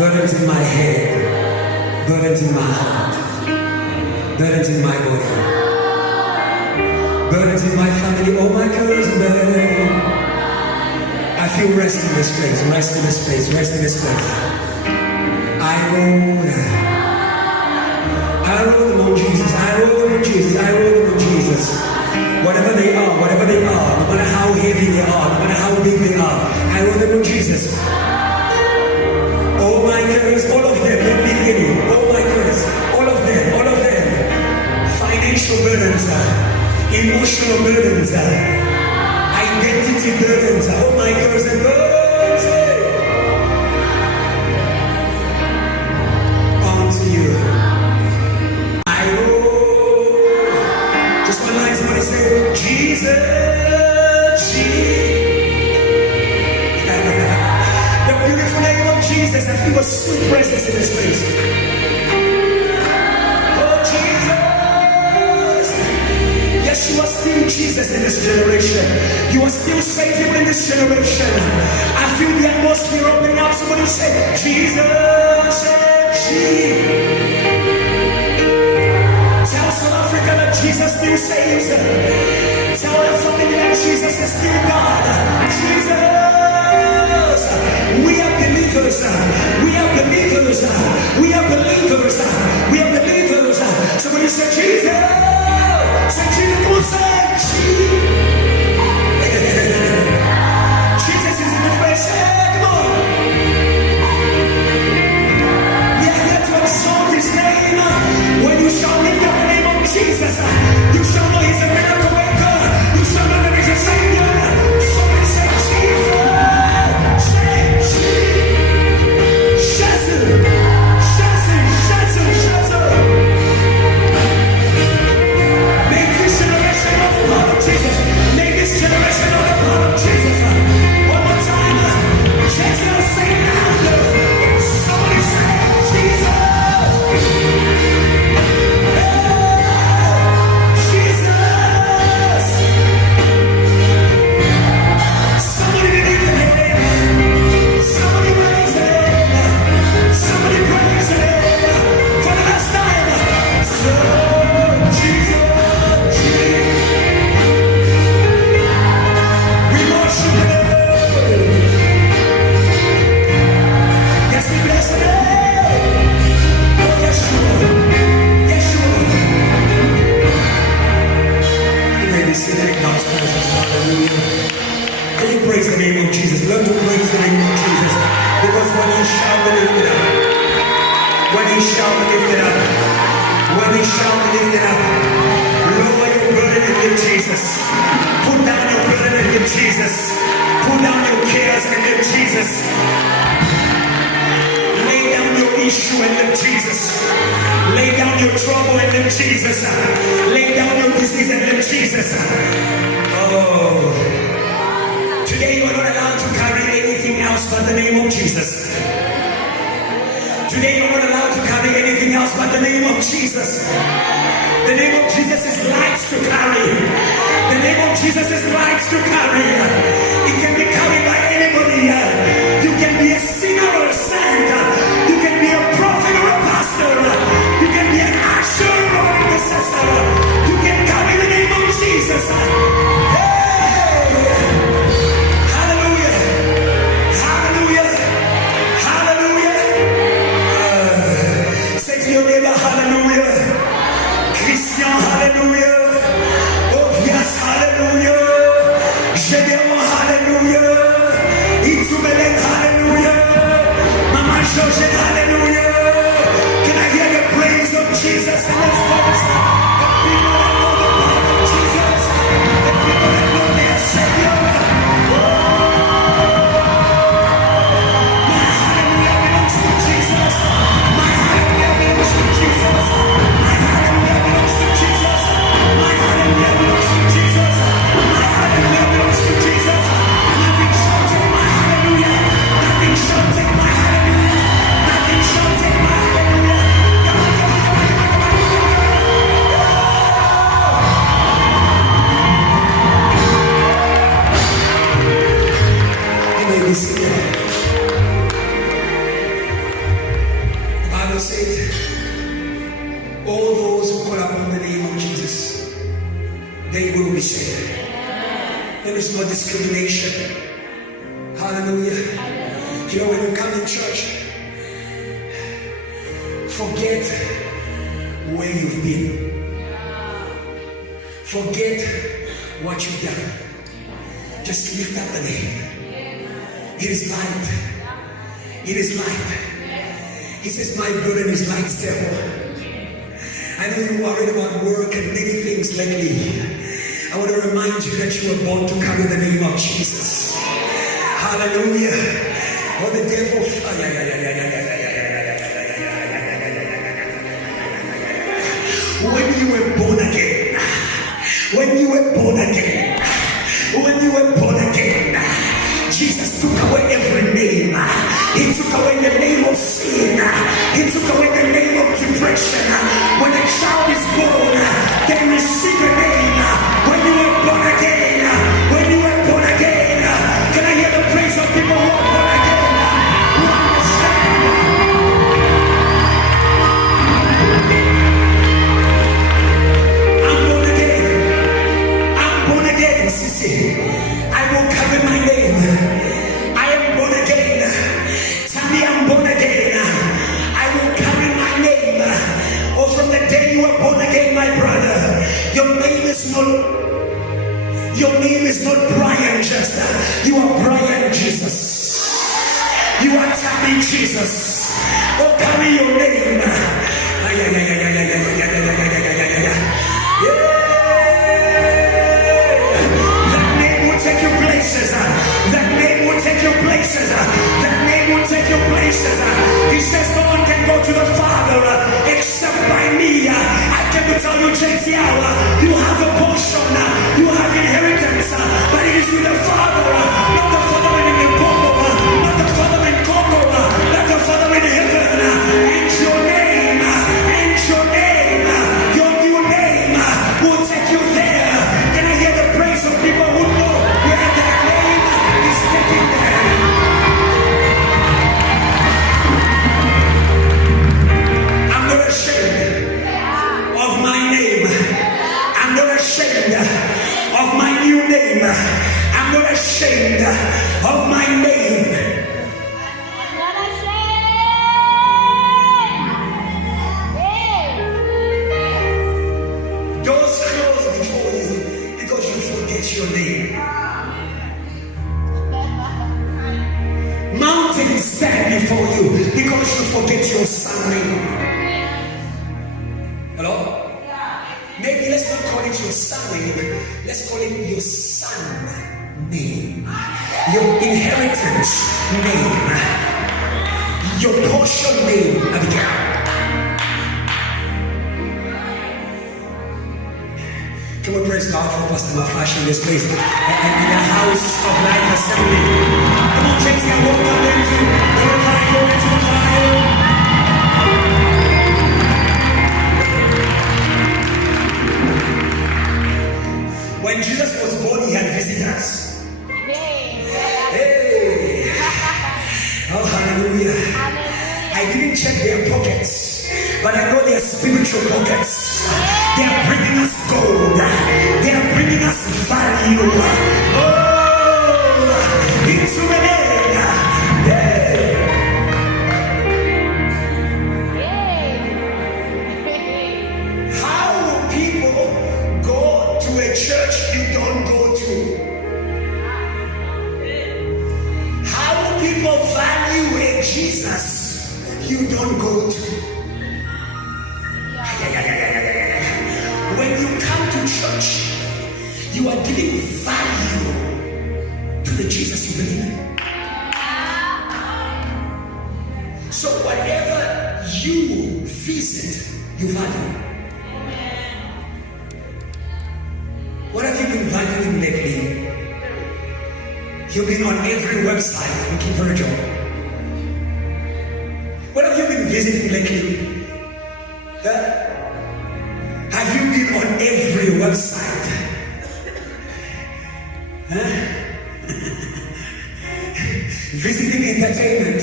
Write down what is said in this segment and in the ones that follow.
Burdens in my head, burdens in my heart, burdens in my body, burdens in my family, all my cares and burdens. I feel rest in this place, rest in this place, rest in this place. I roll them on Jesus, I roll them on Jesus, I roll them on Jesus. Whatever they are, no matter how heavy they are, no matter how big they are, I roll them on Jesus. All my cares, all of them, don't leave any. All my cares, all of them. Financial burdens, emotional burdens, identity burdens, all my cares and burdens. Onto you. I roll. Just one line, somebody say, Jesus, the beautiful name of Jesus. I feel a sweet presence in this place. Oh, Jesus. Yes, you are still Jesus in this generation. You are still Savior in this generation. I feel the atmosphere opening up. Somebody say, Jesus, Tell South Africa that Jesus still saves. Tell them something that Jesus is still God. Jesus. We are believers. We are believers. We are believers. We are believers. Somebody say Jesus. Say Jesus. Come on, say Jesus is in the place. Come on. We are here to exalt His name. When you shall lift up the name of Jesus, you shall know He's a miracle worker. You shall know that He's a Savior. Somebody say Jesus. those who call upon the name of Jesus, they will be saved. There is no discrimination. Hallelujah. You know, when you come in church, forget where you've been. Forget what you've done. Just lift up the name. It is light. It is light. He says, my burden is light still. I know you're worried about work and many things lately. I want to remind you that you were born to carry the name of Jesus. Hallelujah. Oh, the devil. When you were born again, when you were born again, Jesus took away every name. He took away the name of sin. He took away the name of depression. When a child is born, they receive a name. When you were born again, can I hear the praise of people who are born again? Who understand? I'm born again, Sissy. I will carry my name. I am born again. Tammy, I'm born again. I will carry my name. Or from the day you were born again, my brother, your name is not Brian Chester. You are Brian Jesus. You are Tammy Jesus. Oh, carry your name. That name will take you places. That name will take you places. That name will take you places. He says no one can go to the Father except by me. I came to tell you, JT, you have a portion. You have inheritance. But it is with the Father. Not the Father in the Congo. Not the Father in Congo. Not the Father in heaven. And your name. And your name. Your new name will take you there. Can I hear the praise of people who know where their name is taking them? I'm not ashamed of my name. I'm not ashamed of my new name. I'm not ashamed of my name. Doors close before you because you forget your name. Mountains stand before you because you forget your son name. Hello? Maybe let's not call it your son name. Let's call it your son name. Your inheritance name. Your portion name, Abigail. Can we praise God for Pastor Mafash in this place? And in the house of Life Assembly. Come on, James, and welcome them to the fire, into the fire. When Jesus was born, he had visitors. Hey! Oh, hallelujah. I didn't check their pockets, but I know they are spiritual pockets. They are bringing us gold. They are bringing us value. Oh, into the name. How will people go to a church you don't go to? How will people value a Jesus you don't go to? When you come to church, you are giving value to the Jesus you believe in. So whatever you visit, you value. What have you been valuing lately? You've been on every website looking for a job. What have you been visiting lately? Have you been on every website? Visiting entertainment,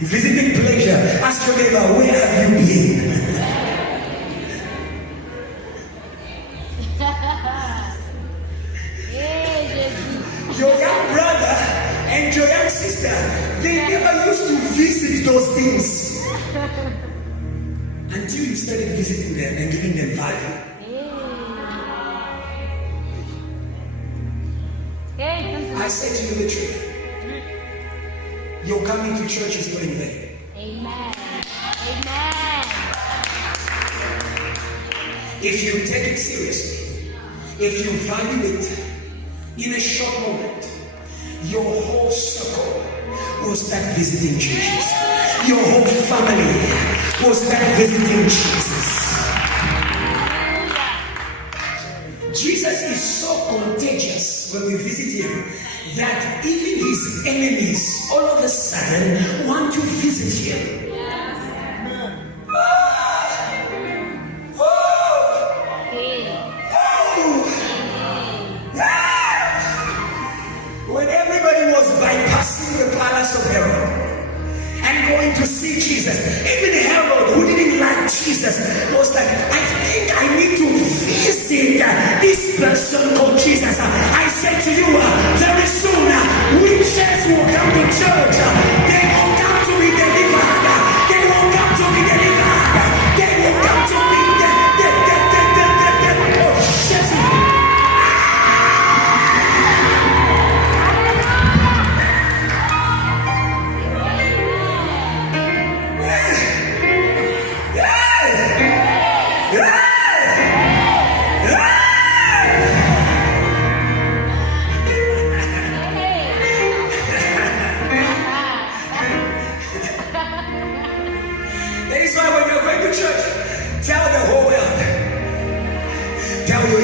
visiting pleasure. Ask your neighbor, where have you been? until you started visiting them and giving them value. I say to you the truth. Your coming to church is not in vain. Amen. Amen. If you take it seriously, if you value it, in a short moment, your whole circle will start visiting Jesus. Your whole family will start visiting Jesus. Jesus is so contagious when we visit him that even his enemies all of a sudden want to visit him. When everybody was bypassing the palace of Herod and going to see Jesus, even Herod, who didn't like Jesus, was like, I think I need to visit this person called Jesus. I said to you, very soon, witches will come to church. They will come to be delivered. They will come to be delivered. They will come to be oh, Jesus.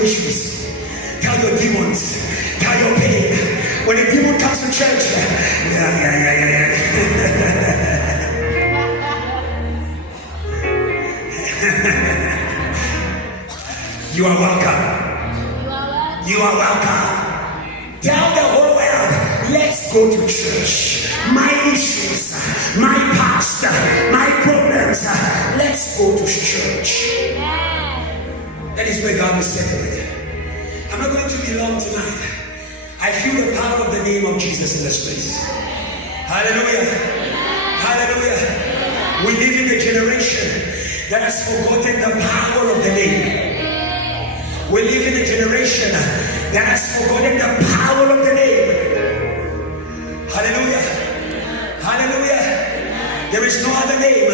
Issues, tell your demons, tell your pain. When a demon comes to church, you are welcome. You are welcome. Tell the whole world, let's go to church. My issues, my past, my problems, let's go to church. That is where God is settled. I'm not going to be long tonight. I feel the power of the name of Jesus in this place. Hallelujah. Hallelujah. We live in a generation that has forgotten the power of the name. We live in a generation that has forgotten the power of the name. Hallelujah. Hallelujah. There is no other name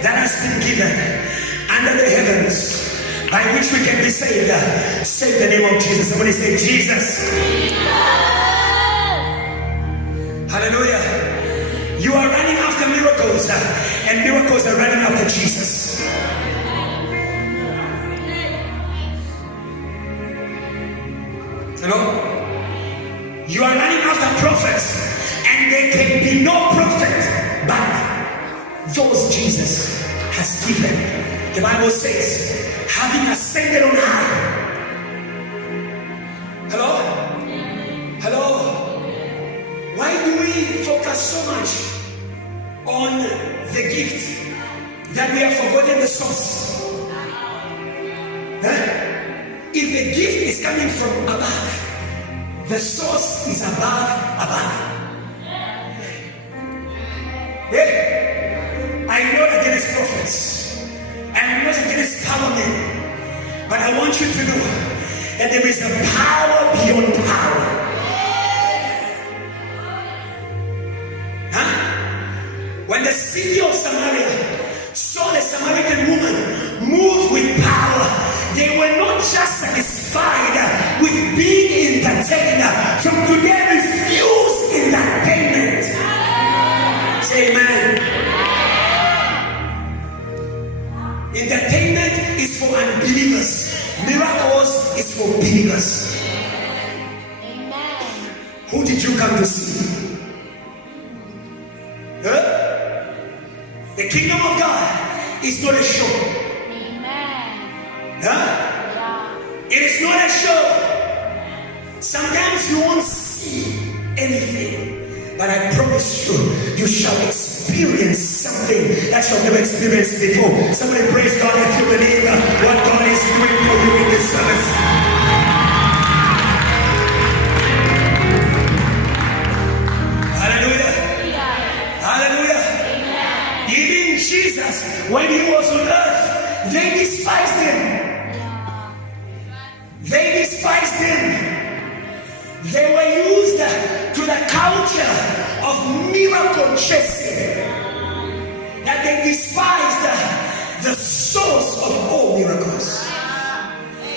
that has been given under the heavens by which we can be saved. Say the name of Jesus. Somebody say Jesus. Hallelujah. You are running after miracles, and miracles are running after Jesus. Hello? You are running after prophets, and there can be no prophet but those Jesus has given. The Bible says, having ascended on high. Hello? Hello? Why do we focus so much on the gift that we have forgotten the source? Huh? If the gift is coming from above, the source is above. Yeah? I'm not against prophets. I'm not against power men, but I want you to know that there is a power beyond power. Huh? When the city of Samaria saw the Samaritan woman move with power, they were not just satisfied with being entertained. From today, refuse entertainment. Say amen. Entertainment is for unbelievers. Miracles is for believers. Amen. Who did you come to see? Huh? The kingdom of God is not a show. Amen. Huh? Yeah. It is not a show. Sometimes you won't see anything. But I promise you, you shall experience something that you have never experienced before. Somebody praise God if you believe what God is doing for you in this service. Hallelujah. Hallelujah. Even Jesus, when he was on earth, They despised him. Yeah. They despised him. They were used to the culture of miracle chasing. That they despised the source of all miracles.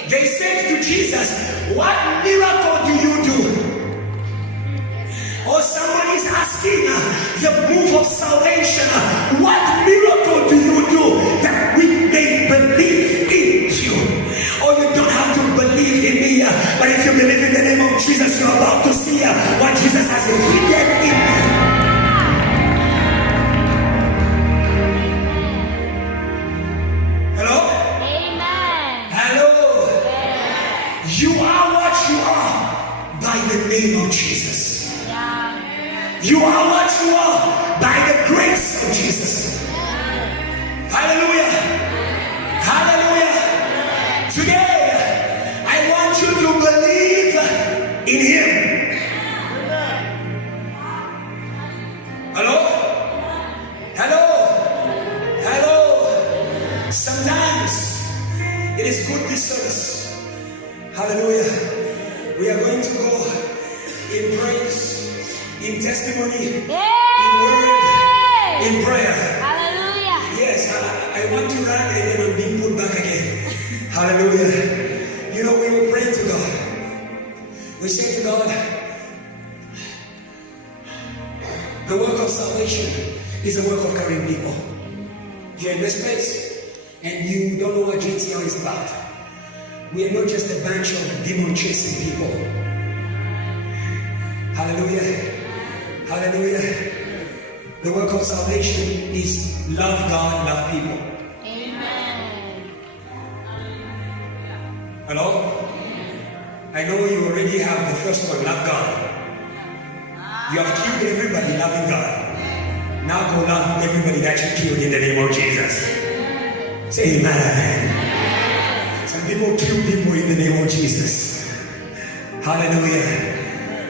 They said to Jesus, what miracle do you do? Or somebody is asking the move of salvation, what miracle do you do that we may believe in you? Or you don't have to believe in me, but if you believe in the name of Jesus, you're about to see what Jesus has hidden in you. Hello? Amen. Hello? You are what you are by the name of Jesus. Yeah. You are what you are by the grace of Jesus. Hallelujah. Hallelujah. Today, I want you to believe in him. Hello? Hello? Hello? Sometimes it is good this service. Hallelujah. We are going to go in praise, in testimony, in word, in prayer. Hallelujah. Yes, I want to run and then I'm being put back again. Hallelujah. You know, we were praying to God. We said to God, the work of salvation is the work of carrying people. If you're in this place and you don't know what JTL is about, we are not just a bunch of demon chasing people. Hallelujah. Hallelujah. The work of salvation is love God, love people. Amen. Hello? I know you already have the first one, love God. You have killed everybody loving God. Now go love everybody that you killed in the name of Jesus. Say amen. Some people kill people in the name of Jesus. Hallelujah.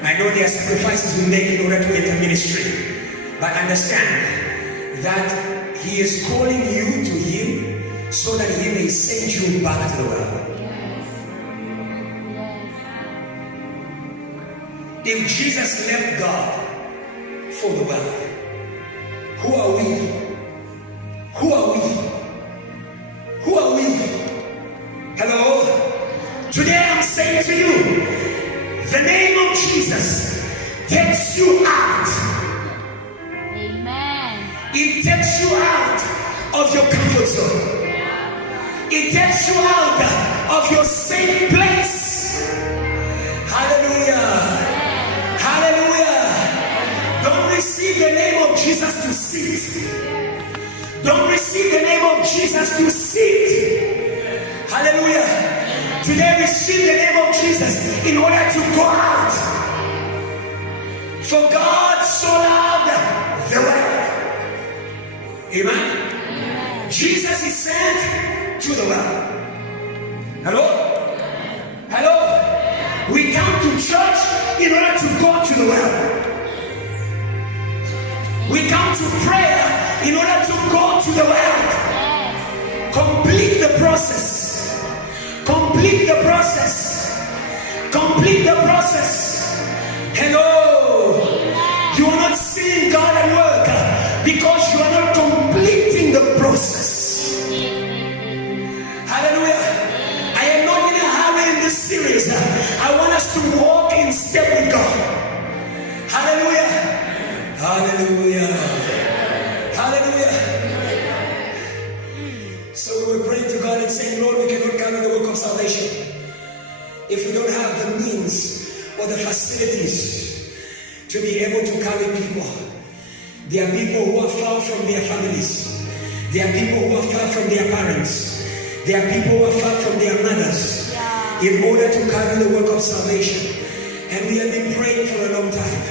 I know there are sacrifices we make in order to enter ministry. But understand that he is calling you to him so that he may send you back to the world. If Jesus left God for the world, who are we? Who are we? Who are we? Hello? Today I'm saying to you, the name of Jesus takes you out. Amen. It takes you out of your comfort zone. It takes you out of your safe place. Hallelujah. Hallelujah. Don't receive the name of Jesus to sit. Don't receive the name of Jesus to sit. Hallelujah. Today receive the name of Jesus in order to go out. For God so loved the world. Amen. Jesus is sent to the world. Hello? Hello? We come to church in order to go to the world. We come to prayer in order to go to the world. Complete the process. Complete the process. Complete the process. Hello. You are not seeing God at work because you are not completing the process. Hallelujah. I am not in a hurry in this series. I want us to walk in step with God. Hallelujah. Hallelujah. Hallelujah. So we were praying to God and saying, Lord, we cannot carry the work of salvation if we don't have the means or the facilities to be able to carry people. There are people who are far from their families. There are people who are far from their parents. There are people who are far from their mothers in order to carry the work of salvation. And we have been praying for a long time.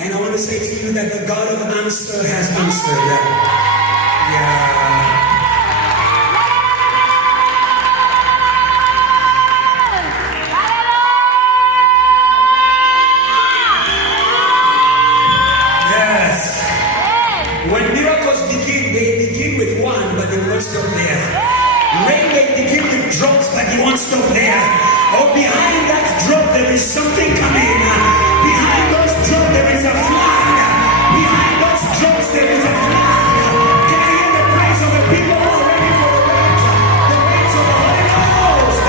And I want to say to you that the God of answer has answered. Yeah. When miracles begin, they begin with one, but they will not stop there. it won't stop there. Oh, behind that drop there is something coming. Behind those drops there is a flag. Behind those drops there is a flag. Can I hear the praise of the people who are ready for the rains? The rains of the Holy Ghost.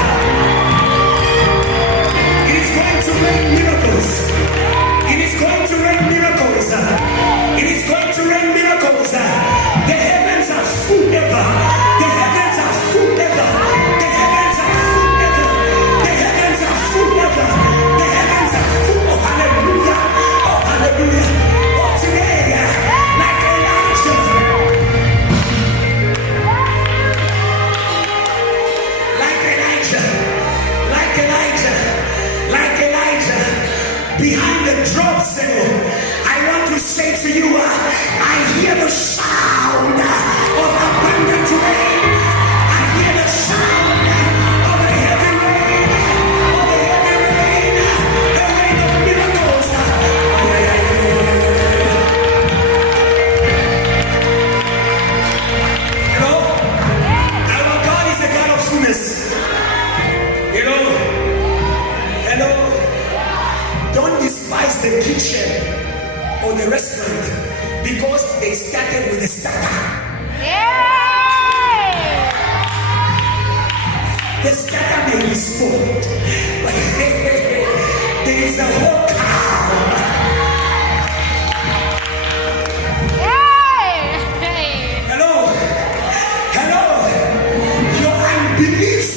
It is going to rain miracles. It is going to rain miracles. It is going to rain miracles. The heavens are full ever. The heavens are full ever. The heavens are full ever. The heavens are full ever. The heavens are full. Oh, hallelujah. Oh, hallelujah. Oh, today, like Elijah. Like Elijah. Like Elijah. Like Elijah. Behind the drop cell, I want to say to you, I hear the sound of abundant rain. I hear the sound of a heavy rain, of a heavy rain, the rain of miracles. You know, our God is a God of fullness. You know, hello. Don't despise the kitchen or the restaurant because they started with a starter. The starter may be small, but there is a whole cow. Hello, hello. Your unbelief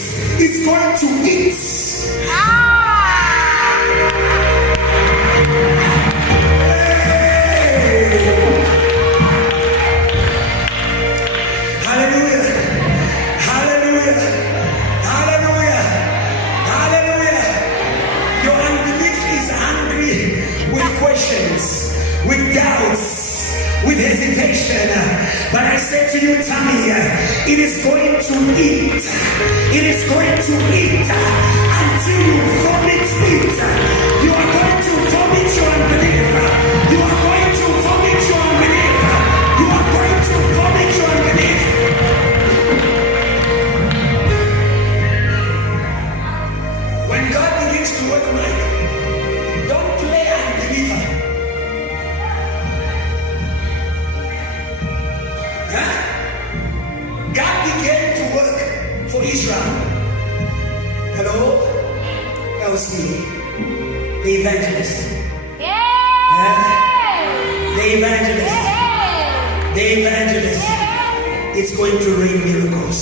is going to eat. With doubts, with hesitation, but I say to you, Tammy, it is going to eat. It is going to eat until you vomit it. You are going to vomit your unbelief. You are going to vomit your unbelief. You are going to vomit your unbelief. When God begins to work, Mike, don't play unbeliever. God began to work for Israel. Hello? Elsie, the evangelist. The evangelist. The evangelist. It's going to rain miracles.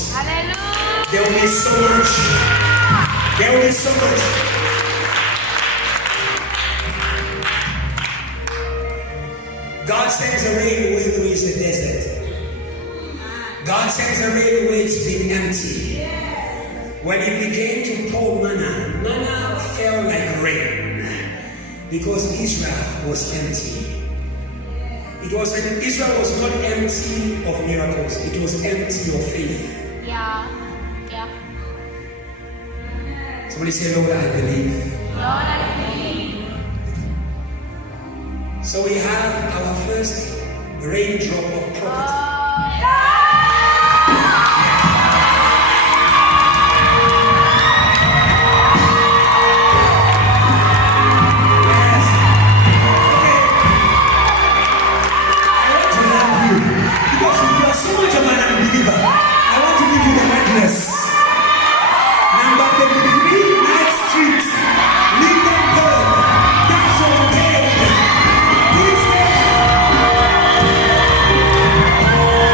There will be so much. There will be so much. God sends a rain where there is a desert. God sends a rain where it's been empty. When He began to pour manna fell like rain because Israel was empty. Israel was not empty of miracles, it was empty of faith. Yeah. Somebody say, Lord, I believe. Lord, I believe. So we have our first raindrop of property.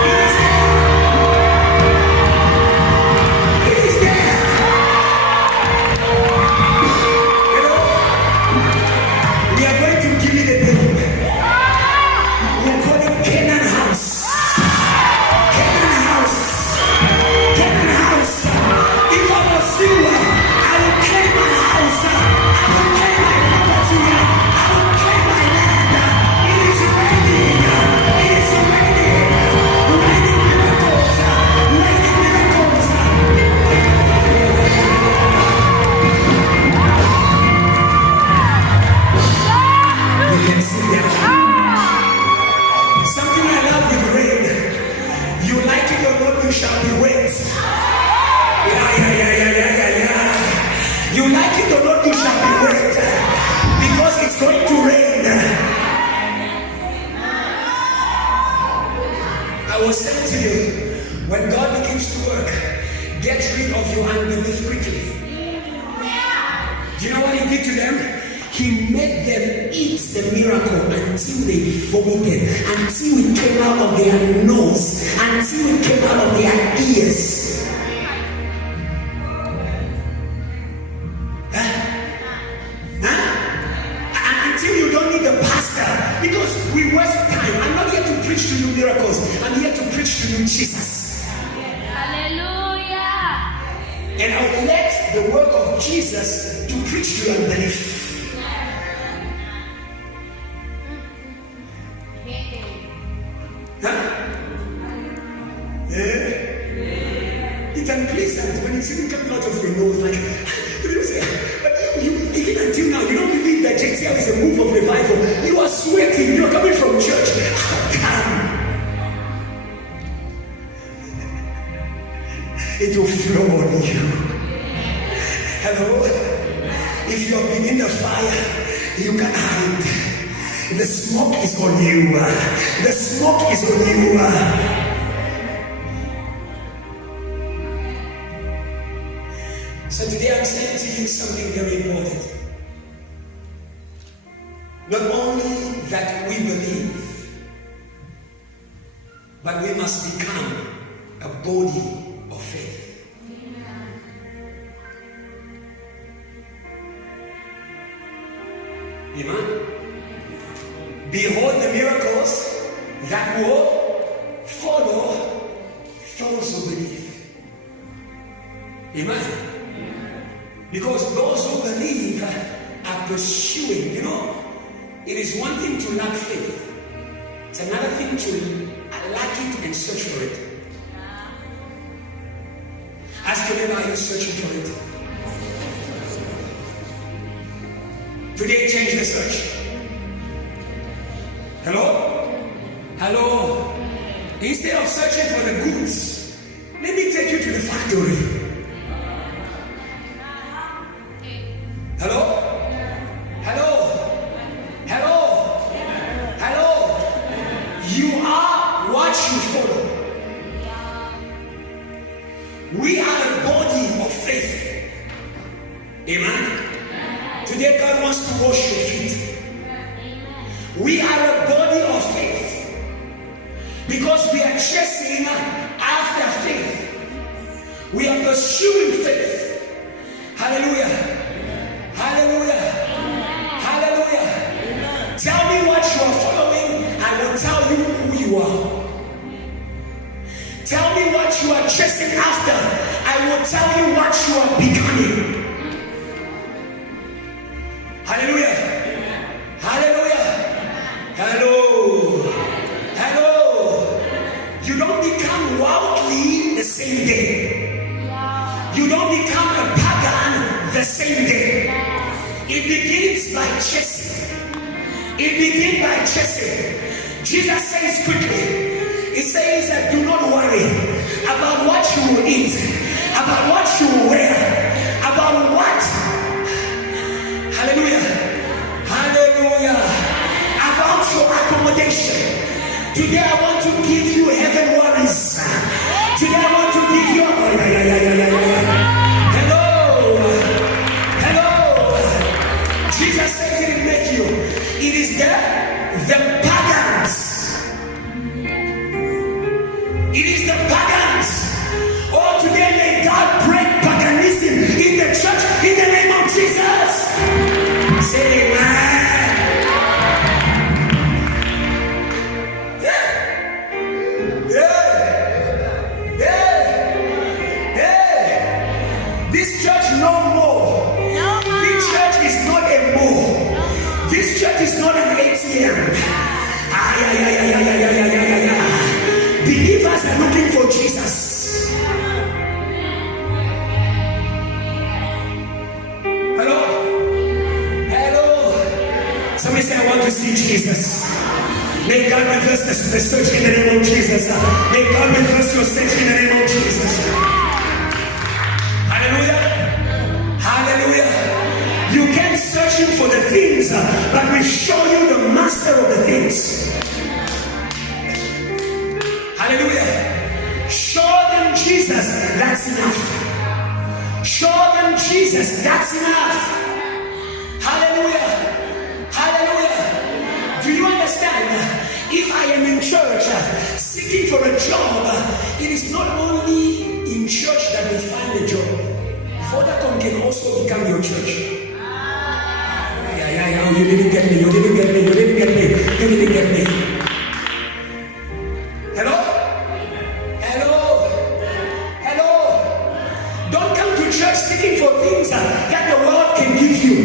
It is was saying to you, when God begins to work, get rid of your unbelief quickly. Do you know what he did to them? He made them eat the miracle until they vomited, until it came out of their nose, until it came out of their ears. Until you don't need the pastor, because we waste time. I'm not here to preach to you miracles. I'm here to preach to you Jesus. Hallelujah. And I will let the work of Jesus to preach to your unbelief. It's unpleasant when it's even coming out of your nose. Like, you say, but you even until now, you don't believe that JTL is a move of revival. You are sweating. You are coming from church. Come. It will flow on you. Hello? If you have been in the fire, you can hide. The smoke is on you. The smoke is on you. So today I'm saying to you something very important. Not only that we believe, but we must become a body of faith. Amen. Behold the miracles that will follow those who believe. Amen. Because those who believe are pursuing. You know, it is one thing to lack faith. It's another thing to lack it and search for it. Ask your neighbor, are you searching for it? Today, change the search. Hello? Hello? Instead of searching for the goods, let me take you to the factory. Hello? Hello? Hello? Hello? You are what you follow. We are a body of faith. Amen? Today God wants to wash your feet. We are a body of faith. Because we are chasing after faith. We are pursuing faith. Hallelujah. Hallelujah. Hallelujah. Tell me what you are following, I will tell you who you are. Tell me what you are chasing after, I will tell you what you are becoming. Hallelujah. Hallelujah. Hello. Hello. You don't become worldly the same day. You don't become a pagan the same day. It begins by chasing. It begins by chasing. Jesus says quickly, he says that do not worry about what you will eat, about what you will wear, about what. Hallelujah. Hallelujah. About your accommodation. Today I want to give you heaven worries. Today I want to give you. Hello. Hello. Jesus says it in Matthew. It is the pagans. It is the pagans. Oh, today may God break paganism in the church in the name of Jesus. Say amen. Yeah. Yeah. Yeah. Yeah. This church no more. This church is not a more. This church is not an ATM. Believers are looking for Jesus. Hello? Hello? Somebody say, I want to see Jesus. May God reverse the search in the name of Jesus. May God reverse your search in the name of Jesus. Hallelujah. Hallelujah. You can't search him for the things, but we show you the master of the things. Hallelujah. Hallelujah. Show them Jesus, that's enough. Show them Jesus, that's enough. Hallelujah. Hallelujah. Do you understand? If I am in church seeking for a job, it is not only in church that we find a job. Vodacom can also become your church. Yeah. You didn't get me. You didn't get me. You didn't get me. You didn't get me. Hello? Hello? Hello? Don't come to church seeking for things that the world can give you.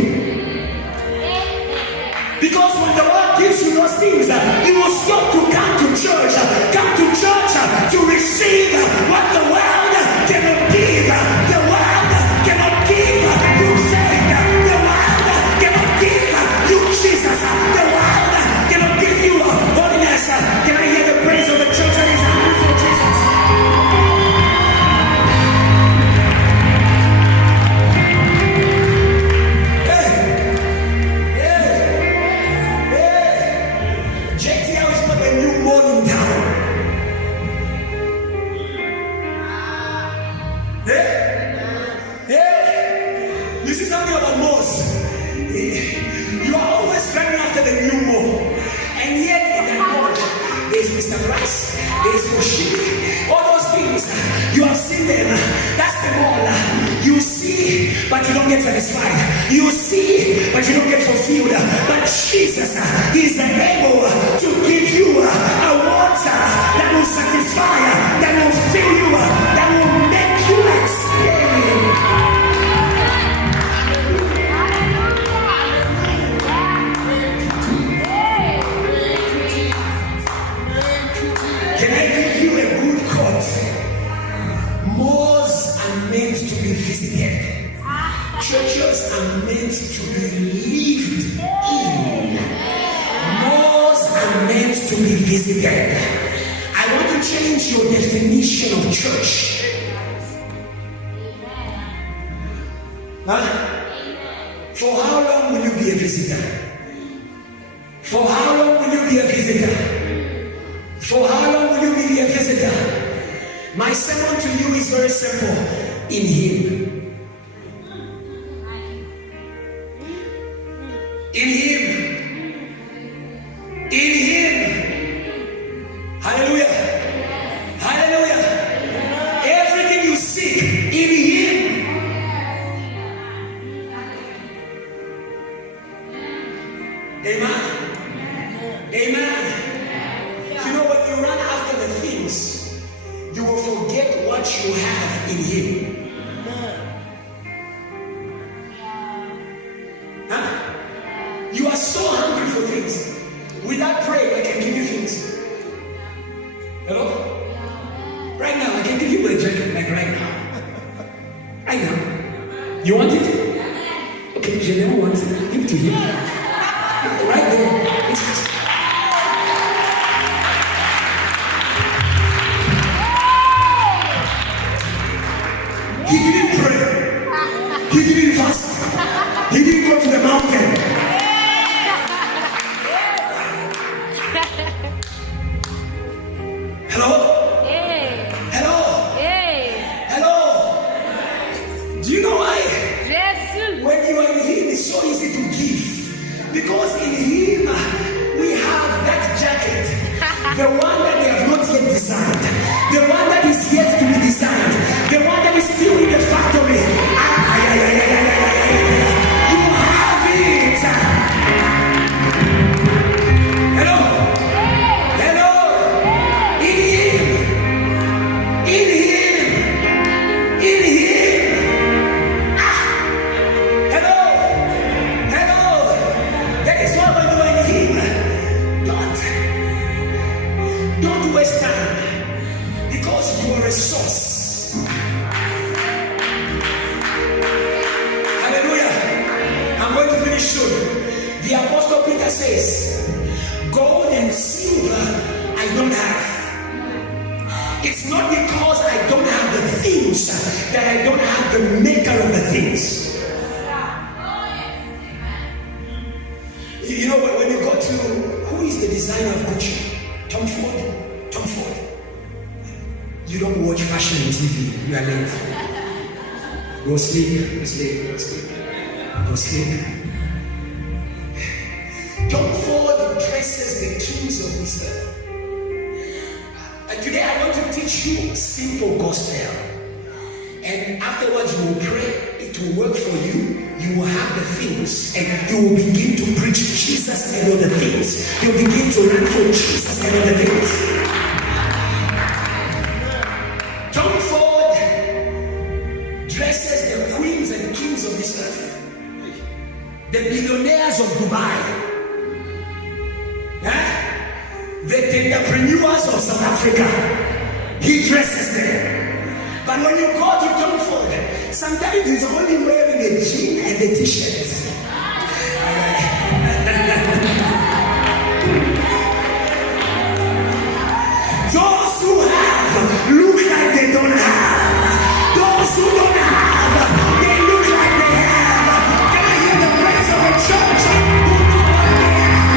Because when the world gives you those things, you will stop to come to church. Come to church to receive what the world cannot give. The world cannot give you faith. The world cannot give you Jesus. The world cannot give you holiness. Can I hear the praise of the church that is hungry for Jesus? JTL is not a new morning town. You see something about malls? You are always running after the new mall. And yet in that mall, there's Mr. Price, there's Yoshiki, all those things. You have seen them. That's the mall. You see, but you don't get satisfied. You see, but you don't get fulfilled. But Jesus is able to give you a water that will satisfy, that will fill you, that will make you experience. Can I give you a good quote? Malls are meant to be visited. Churches are meant to be lived in. Malls are meant to be visited. I want to change your definition of church. For how long will you be a visitor? For how long will you be a visitor? For how long will you be a visitor? My sermon to you is very simple. In Him. In Him. In Him. Hallelujah. Hallelujah. Everything you seek in Him. Amen. Amen. You know, when you run after the things, you will forget what you have in Him. Huh? You are so hungry for things. Without praying, I can give you things. Hello? Right now, I can give you a jacket, like right now. Right now. You want it? Okay, you never want it. Give it to him. Right there. He didn't pray. He didn't fast. He didn't go to the mountain. Hello? Hey. Hello? Hey. Hello? Do you know why? Jesus. When you are in Him, it's so easy to give. Because in Him, we have that jacket. The one that they have not yet designed. The one that is yet to be designed. The one that is still in the factory. You have it. Hello? Hello? In Him. In Him. In Him. Hello? Hello? That is why when you are in Him, don't waste time. Because you are a source. Hallelujah. I'm going to finish soon. The Apostle Peter says, gold and silver I don't have. It's not because I don't have the things that I don't have the maker of the things. You know what? When you go to, who is the designer of Gucci? Tom Ford. You are late. Go sleep. Go sleep. Go sleep. Go sleep. Tom Ford dresses the kings of this earth. And today I want to teach you simple gospel. And afterwards you will pray. It will work for you. You will have the things, and you will begin to preach Jesus and other things. You begin to run for Jesus and other things. Tom Ford dresses the queens and kings of this earth, the billionaires of Dubai, the entrepreneurs of South Africa. He dresses them. But when you go to Tom Ford, sometimes he's only wearing a jean and a t-shirt. Those who have look like they don't have. Those who don't have, they look like they have. Can I hear the praise of a church who know what they have?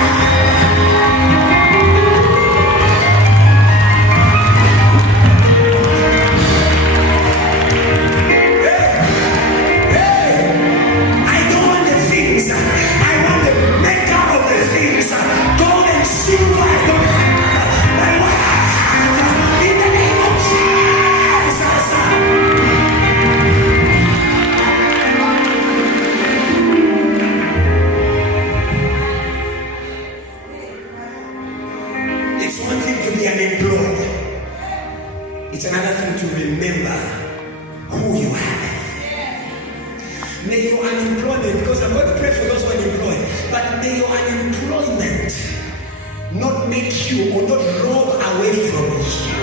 I don't want the things. I want the maker of the things. Gold and silver I don't have. But what I have in the name of Jesus. It's one thing to be unemployed. It's another thing to remember who you have. May your unemployment, because I'm going to pray for those who are unemployed, but may your unemployment not make you or not rob away from you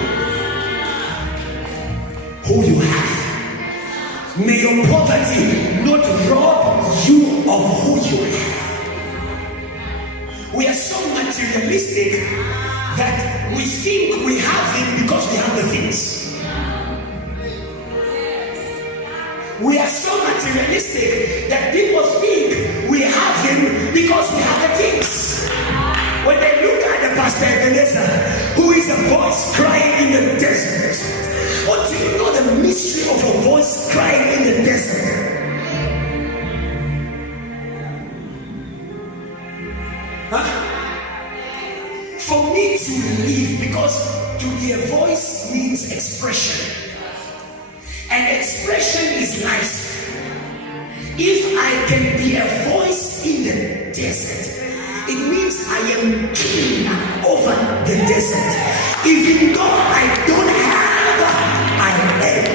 who you have. May your poverty not rob you of who you have. We are so materialistic that we think we have him because we have the things. We are so materialistic that people think we have him because we have the things. When they look at the Pastor Ebenezer, who is a voice crying in the desert, or do you know the mystery of a voice crying in the desert? For me to live, because to be a voice means expression. And expression is life. If I can be a voice in the desert, it means I am king over the desert. Even though I don't have, I am.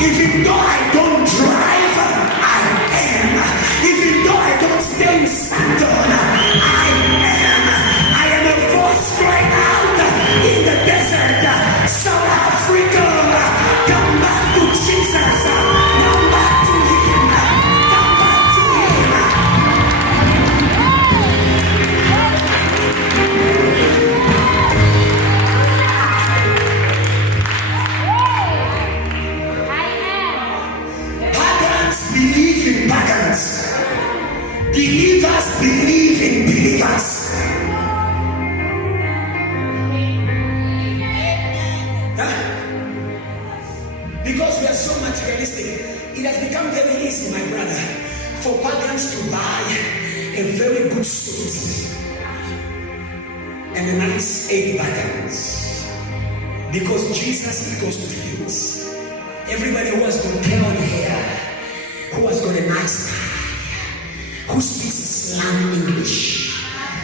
Even though I don't drive, I am. Even though I don't stay in Santon, I am. I am a voice crying out in the desert. South Africa, come back to Jesus. Come back to him. Come back to him. Pagans believe in pagans. Believers believe in believers. Because we are so materialistic, it has become very easy, my brother, for pagans to buy a very good suit and a nice 8 buttons. Because Jesus equals to things. Everybody who has got curly hair, who has got a nice car, who speaks slang English,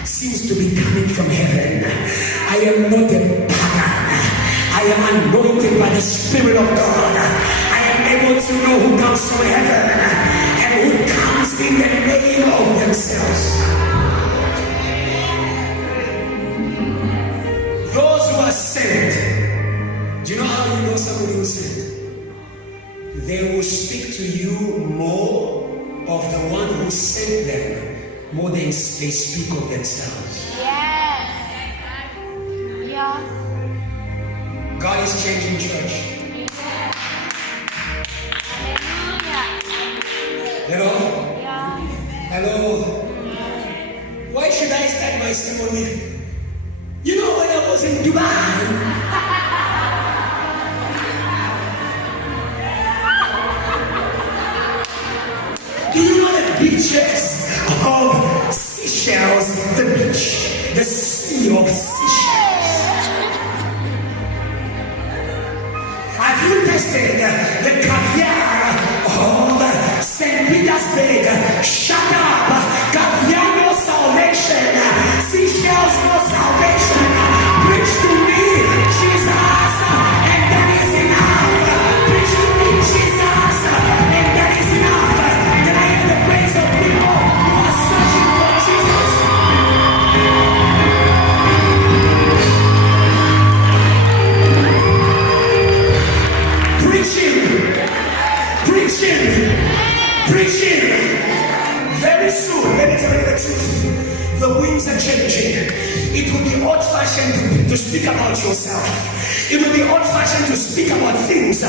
seems to be coming from heaven. I am not a pagan. I am anointed by the Spirit of God. I am able to know who comes from heaven and who comes in the name of themselves. Those who are sent, do you know how you know somebody who is sent? They will speak to you more of the one who sent them more than they speak of themselves. Yes. Yeah. God is changing church. Hello? Yeah. Hello? Why should I start my sermon with, you know, when I was in Dubai, beaches of seashells, the beach, the sea of seashells. Have you tasted the caviar of St. Petersburg? Shut up! Caviar no salvation, seashells no salvation. Preach to me, Jesus, and that is enough. Preach to me, Jesus, and that is enough. Can I hear the praise of people who are searching for Jesus? Preaching. Very soon, let me tell you the truth. The winds are changing. It will be old-fashioned to speak about yourself. It will be old-fashioned to speak about things.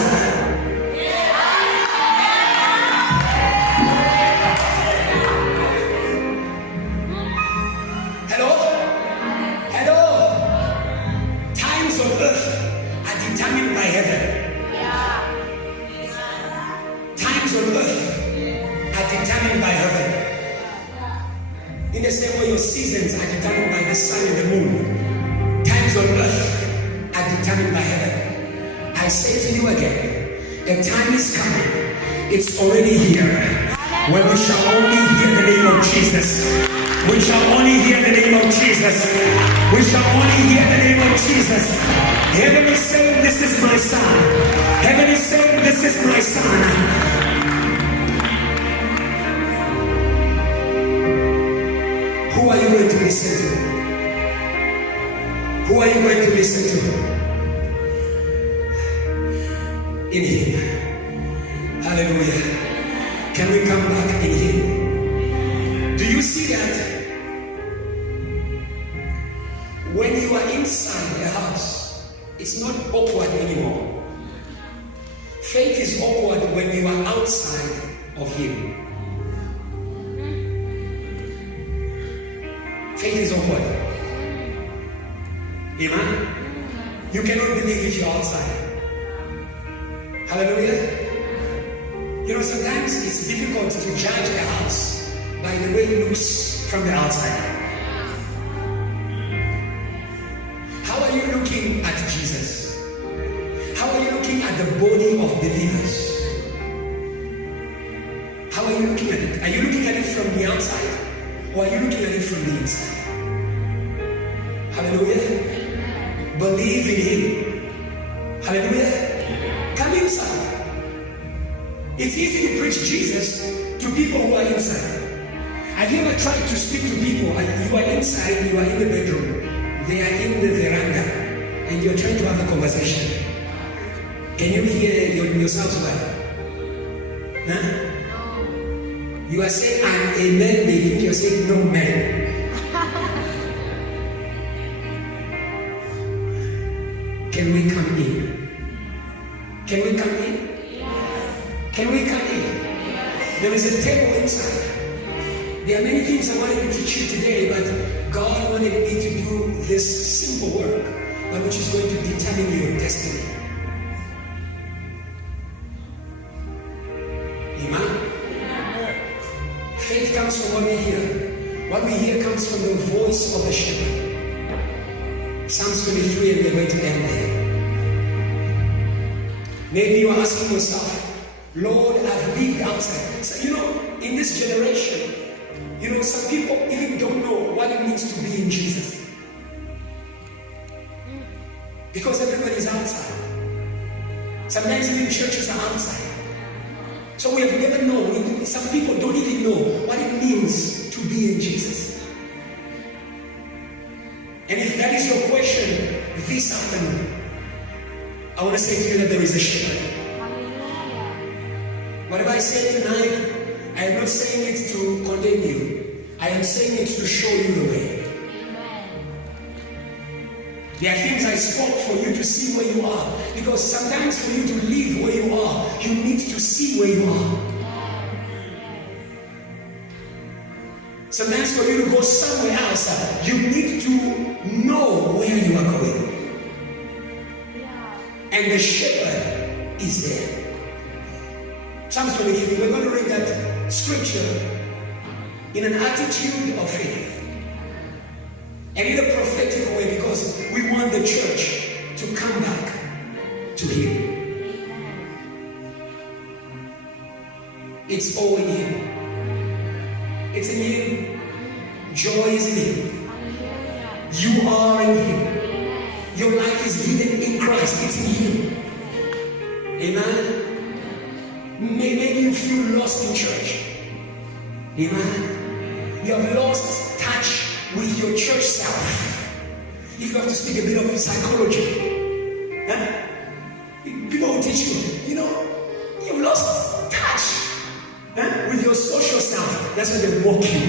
Hello. Times on earth are determined by heaven. Times on earth are determined by heaven. In the same way, your seasons are determined by the sun and the moon. Times on earth are determined by heaven. I say to you again, the time is coming. It's already here. When we shall only hear the name of Jesus. We shall only hear the name of Jesus. We shall only hear the name of Jesus. Heaven is saying, this is my son. Heaven is saying, this is my son. Who are you going to listen to? Who are you going to listen to? In Him. Hallelujah. Can we come back in Him? Do you see that? When you are inside the house, it's not awkward anymore. Faith is awkward when you are outside of Him. Faith is awkward. Amen? You cannot believe if you're outside. Hallelujah. You know, sometimes it's difficult to judge a house by the way it looks from the outside. How are you looking at Jesus? How are you looking at the body of believers? How are you looking at it? Are you looking at it from the outside? Or are you looking at it from the inside? Hallelujah. Believe in Him. Hallelujah. Come inside. It's easy to preach Jesus to people who are inside. Have you ever tried to speak to people and you are inside, you are in the bedroom, they are in the veranda, and you're trying to have a conversation? Can you hear yourselves well? Huh? You are saying an amen, they think you're saying no man. Can we come in? Can we come in? Yes. Can we come in? Yes. There is a table inside. There are many things I wanted to teach you today, but God wanted me to do this simple work, but which is going to determine your destiny. Amen? Faith comes from what we hear. What we hear comes from the voice of the shepherd. Psalms 23, and we're going to end there. Maybe you are asking yourself, Lord, I've lived outside. So, in this generation, some people even don't know what it means to be in Jesus. Because everybody's outside. Sometimes even churches are outside. So we have never known. Some people don't even know what it means to be in Jesus. And if that is your question this afternoon, I want to say to you that there is a shepherd. Whatever I say tonight, I am not saying it to condemn you. I am saying it to show you the way. There are things I spoke for you to see where you are. Because sometimes for you to live where you are, you need to see where you are. Sometimes for you to go somewhere else, you need to know where you are going. And the shepherd is there. Psalms 23, we're going to read that scripture in an attitude of faith and in a prophetic way, because we want the church to come back to Him. It's all in Him. It's in Him. Joy is in Him. You are in Him. Your life is hidden in Christ. It's in Him. Amen. Maybe you feel lost in church. Amen. You have lost touch with your church self. If you have to speak a bit of psychology, people will teach you, you've lost touch with your social self. That's why they mock you.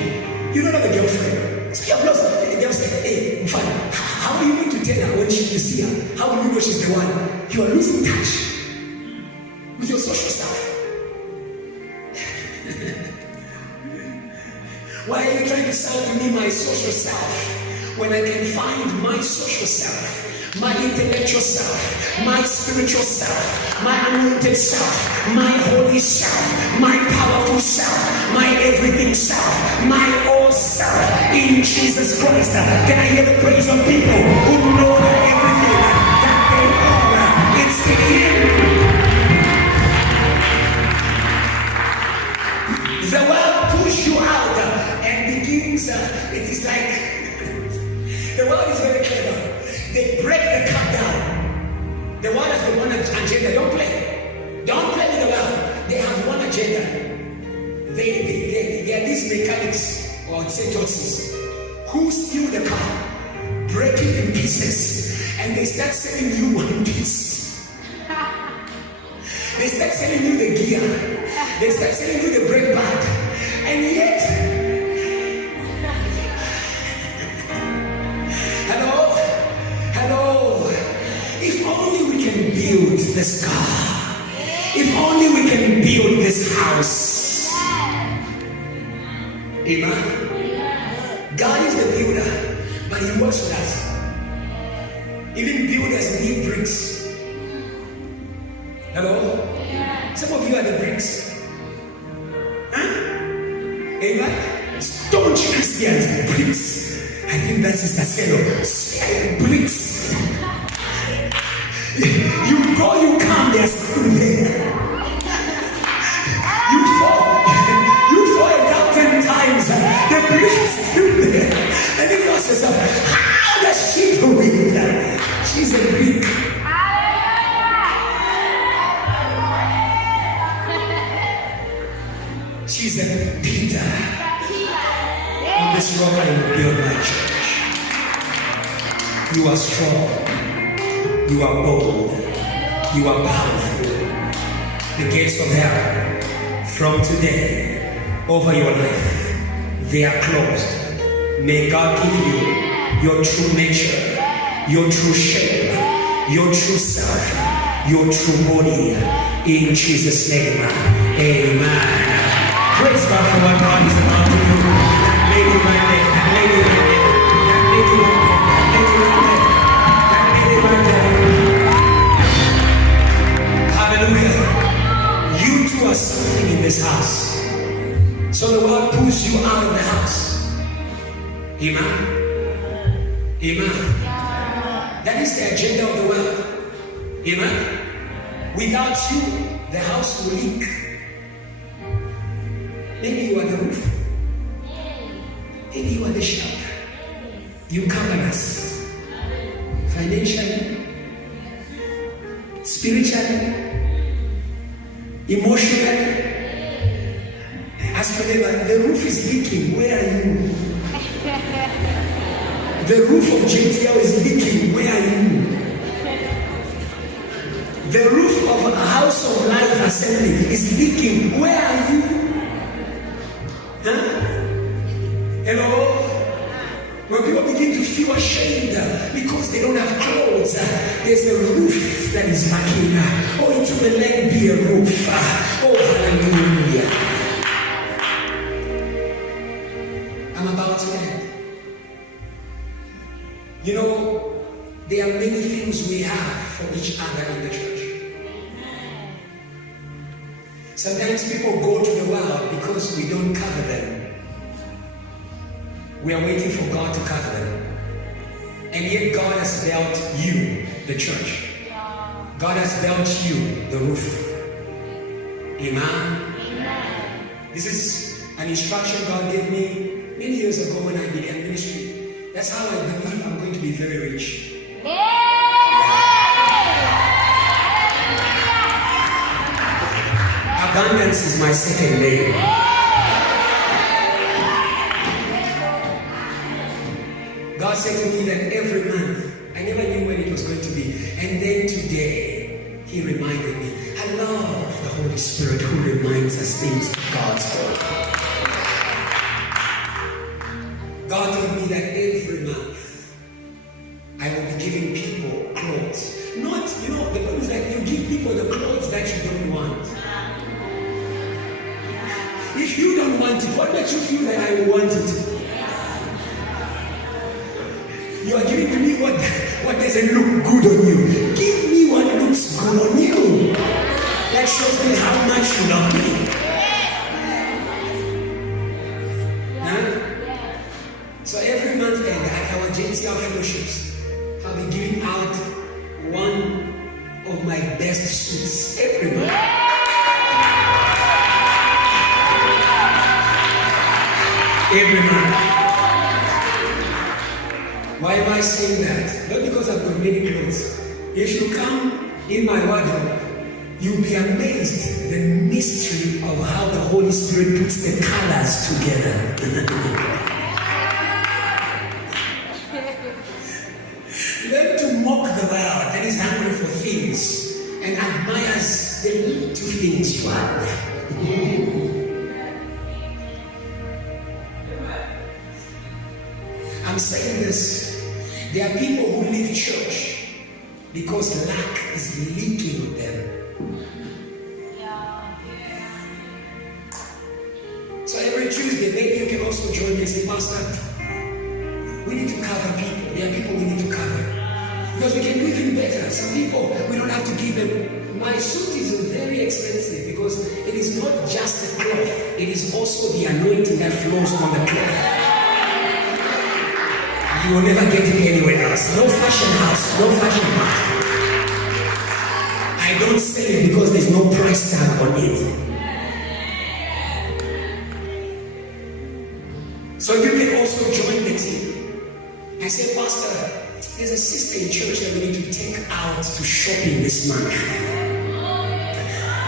You don't have a girlfriend. So you have lost. They'll say, hey, fine. How are you going to tell her when you see her? How will you know she's the one? You are losing touch with your social self. Why are you trying to sell to me my social self when I can find my social self, my intellectual self, my spiritual self, my anointed self, my holy self, my powerful self, my everything self, my all self in Jesus Christ? Can I hear the praise of people who know everything that they are? It's in Him. The world pushes you out and begins, it is like, the world is very clever. They break the cut down. The world has the one agenda. Don't play with the world. They have one agenda. They are these mechanics, or say Tutsis, who steal the car, break it in pieces, and they start selling you one piece. They start selling you the gear. They start selling you the brake pad. And yet, hello, if only we can build this car, if only we can build this house. Amen. God is the builder, but He works with us. Even builders need bricks. Hello? Some of you are the bricks. Amen. Staunch Christians, bricks. I think that's Sister Selo. Bricks. You go, you come, they're still there. You fall 1,000 times. The bricks is still there. And you ask yourself, how does she do it? She's a brick. She's a Peter. On this rock I will build my church. You are strong. You are bold. You are powerful. The gates of hell from today over your life, they are closed. May God give you your true nature, your true shape, your true self, your true body. In Jesus' name, amen. Praise God for what God is about to do. That lady right there, that lady right there, that lady right there, that lady right there, that lady right there. Hallelujah. You two are something in this house. So the world pulls you out of the house. Amen. Amen. That is the agenda of the world. Amen. Without you, the house will leak. Maybe you are the roof. Maybe you are the shelter. You cover us financially, spiritually, emotionally. As for the roof is leaking. Where are you? The roof of JTL is leaking. Where are you? The roof of a House of Life Assembly is leaking. Where are you? Hello? When people begin to feel ashamed because they don't have clothes, there's a roof that is lacking. Oh, it will let be a roof. Oh, hallelujah. I'm about to end. You know, there are many things we have for each other in the church. Sometimes people go to the world because we don't cover them. We are waiting for God to cover them. And yet God has dealt you, the church. God has dealt you, the roof. Amen. This is an instruction God gave me many years ago when I began ministry. That's how I believe I'm going to be very rich. Abundance is my second name. God said to me that every month, I never knew when it was going to be. And then today, He reminded me. I love the Holy Spirit who reminds us things of God's word. God told me that every month, I will be giving people clothes. Not, the problem is that you give people the clothes that you don't want. If you don't want it, what makes you feel that I will want it? You are giving to me what doesn't look good on you. Give me what looks good on you. That shows me how much you love me. Huh? So every month end at our JTR fellowships, I'll be giving out one of my best suits every month. Every month. Why am I saying that? Not because I've got many clothes. If you come in my wardrobe, you'll be amazed at the mystery of how the Holy Spirit puts the colors together. Learn to mock the world that is hungry for things and admires the little things you have. I'm saying this. There are people who leave church because lack is leaking on them. So every Tuesday, maybe you can also join me and say, Pastor, we need to cover people. There are people we need to cover. Because we can do even better. Some people, we don't have to give them. My suit is very expensive because it is not just the cloth. It is also the anointing that flows on the cloth. You will never get it anywhere else. No fashion house, no fashion house. I don't sell it because there's no price tag on it. So you can also join the team. I say, Pastor, there's a sister in church that we need to take out to shopping this month.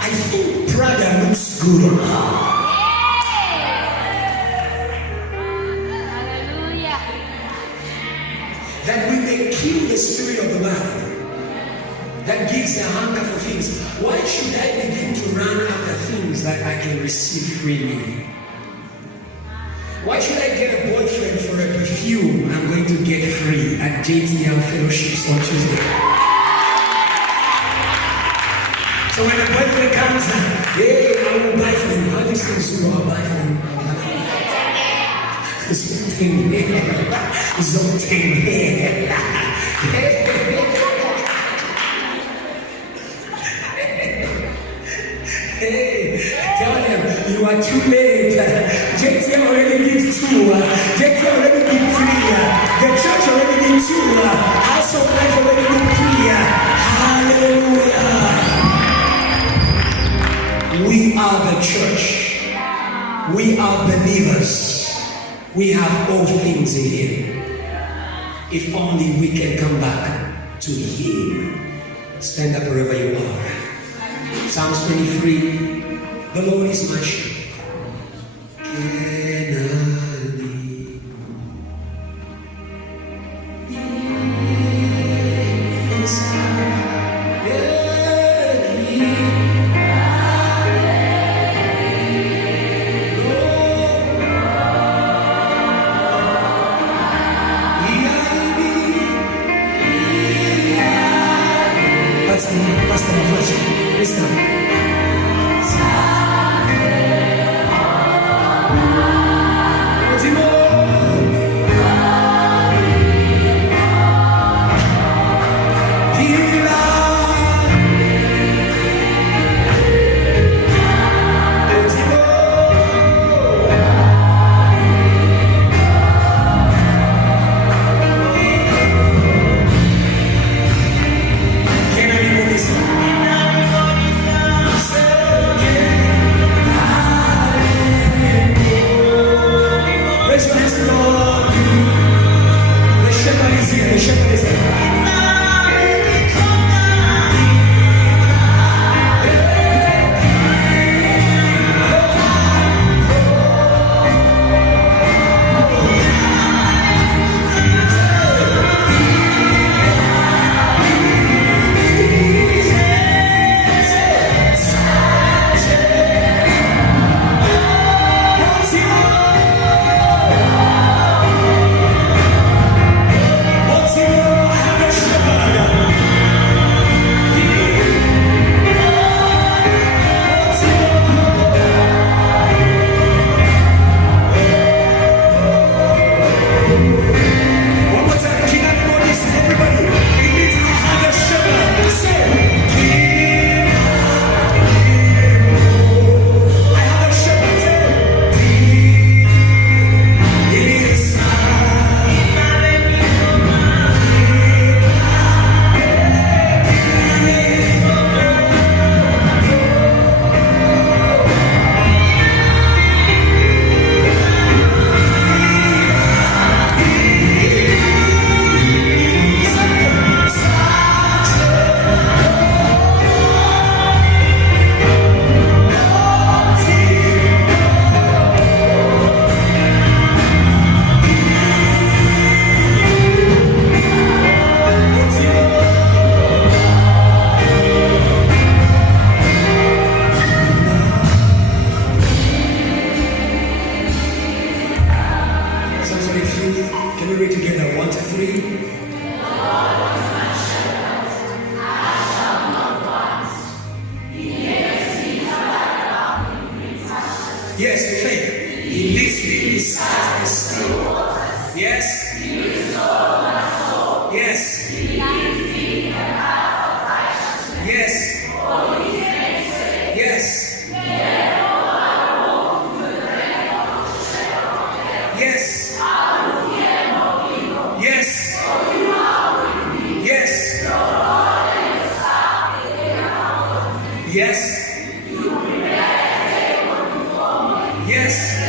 I think Prada looks good on her. That we may kill the spirit of the world that gives a hunger for things. Why should I begin to run after things that I can receive freely? Why should I get a boyfriend for a perfume I'm going to get free at JTL fellowships on Tuesday? So when the boyfriend comes, hey, I will buy for him. How do you say, so I'll buy for him? Something Hey, tell them you are too late. JTL already did 2. JTL already did 3. The church already did 2. House of Life already did 3. Hallelujah. We are the church. We are believers. We have all things in Him. If only we can come back to Him. Stand up wherever you are. Psalms 23. The Lord is my shepherd. Can I leave? Yes, That's the reflection. Listen. Yes, you think. He leads me beside the still waters. Yes. He restores my soul. Yes. He leads me in the path of righteousness. Yes. For his name's sake. Yes. Yea, though I walk through the valley of the shadow of death. Yes. I will fear no evil. Yes. For you are with me. Yes. Your rod and your staff, they comfort me. Yes. You prepare a table before me. Yes.